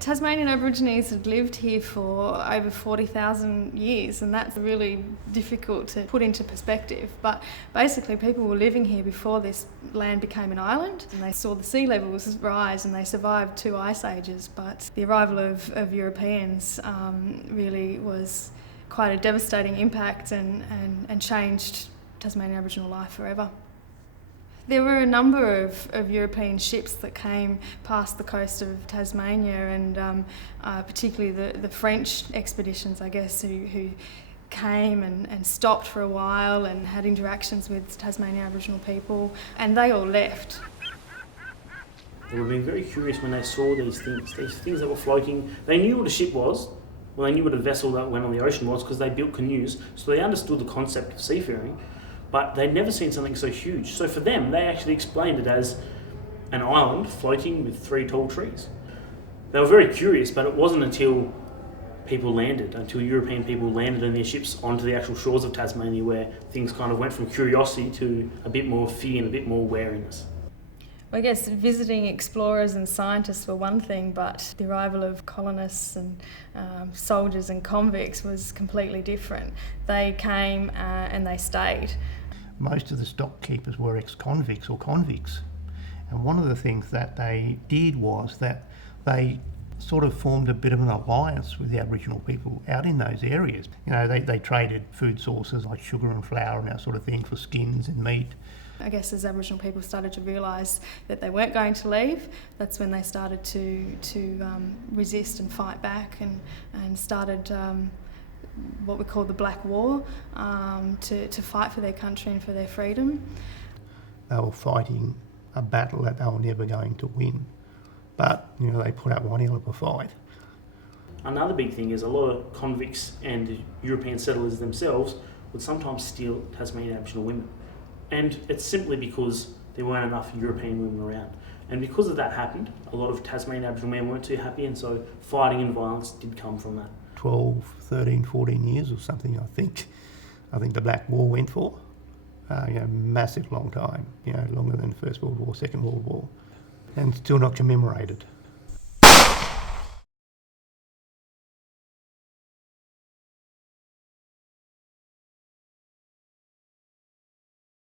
Tasmanian Aborigines had lived here for over 40,000 years, and that's really difficult to put into perspective. But basically people were living here before this land became an island, and they saw the sea levels rise and they survived 2 ice ages. But the arrival of Europeans really was quite a devastating impact and changed Tasmanian Aboriginal life forever. There were a number of European ships that came past the coast of Tasmania, and particularly the French expeditions, I guess, who came and stopped for a while and had interactions with Tasmanian Aboriginal people, and they all left. They were being very curious when they saw these things that were floating. They knew what a ship was, well, they knew what a vessel that went on the ocean was because they built canoes, so they understood the concept of seafaring. But they'd never seen something so huge. So for them, they actually explained it as an island floating with 3 tall trees. They were very curious, but it wasn't until European people landed in their ships onto the actual shores of Tasmania, where things kind of went from curiosity to a bit more fear and a bit more wariness. I guess visiting explorers and scientists were one thing, but the arrival of colonists and soldiers and convicts was completely different. They came and they stayed. Most of the stock keepers were ex-convicts or convicts. And one of the things that they did was that they sort of formed a bit of an alliance with the Aboriginal people out in those areas. You know, they traded food sources like sugar and flour and that sort of thing for skins and meat. I guess as Aboriginal people started to realise that they weren't going to leave, that's when they started to resist and fight back and started what we call the Black War, to fight for their country and for their freedom. They were fighting a battle that they were never going to win, but you know, they put up one hell of a fight. Another big thing is a lot of convicts and European settlers themselves would sometimes steal Tasmanian Aboriginal women. And it's simply because there weren't enough European women around. And because of that happened, a lot of Tasmanian Aboriginal men weren't too happy, and so fighting and violence did come from that. 12, 13, 14 years or something, I think the Black War went for. Massive long time, longer than the First World War, Second World War, and still not commemorated.